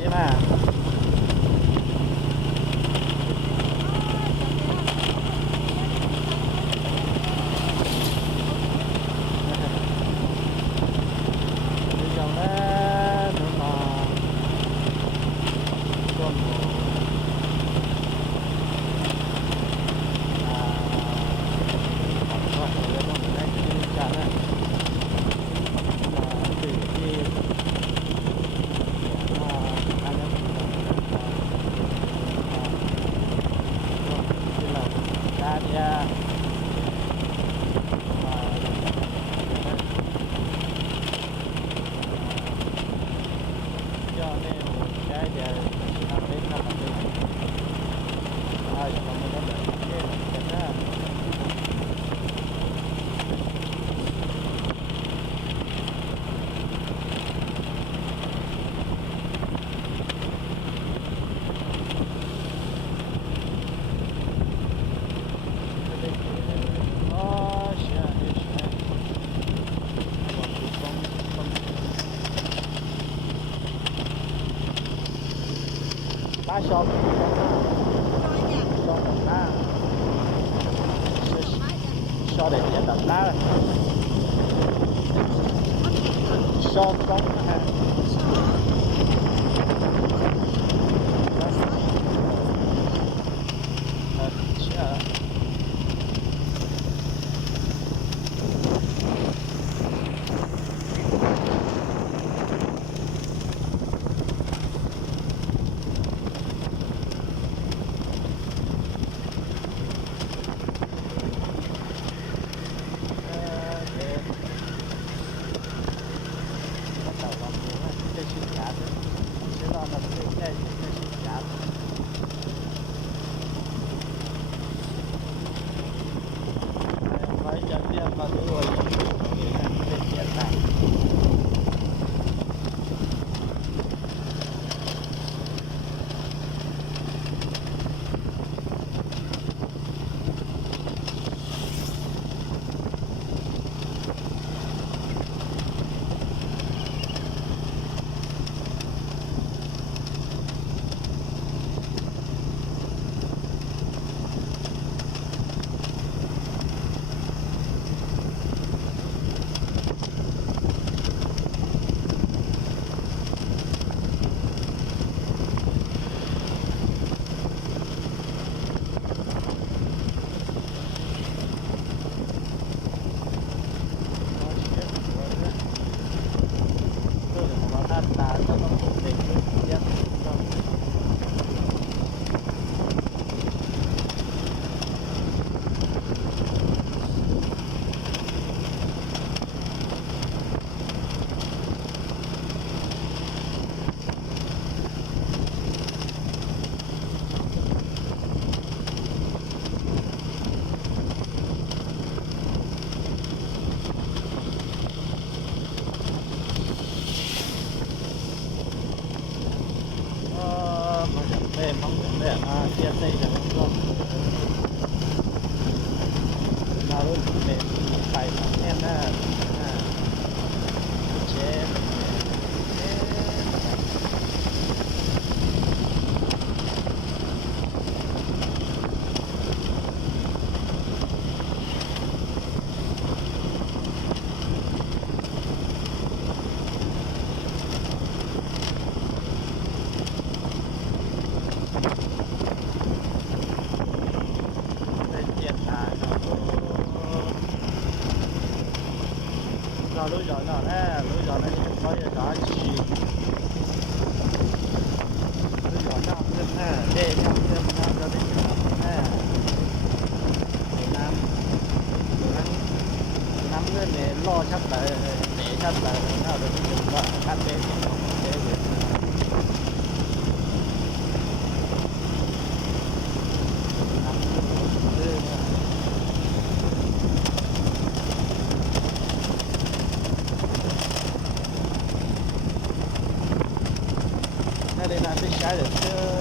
thế mà. Bây giờ nó còn ba shop shop đá shop để nhận đặt đá shop không ha chia xây là không nào luôn để phải em là chế lối gió nhỏ nè, lối gió này có gì đó chỉ lối gió nhỏ thêm nè, để nhắm thêm nè, cho đến nè, năm năm nữa để lo chắc là để chắc là nào được đừng vợ cắt để đây là cái trái được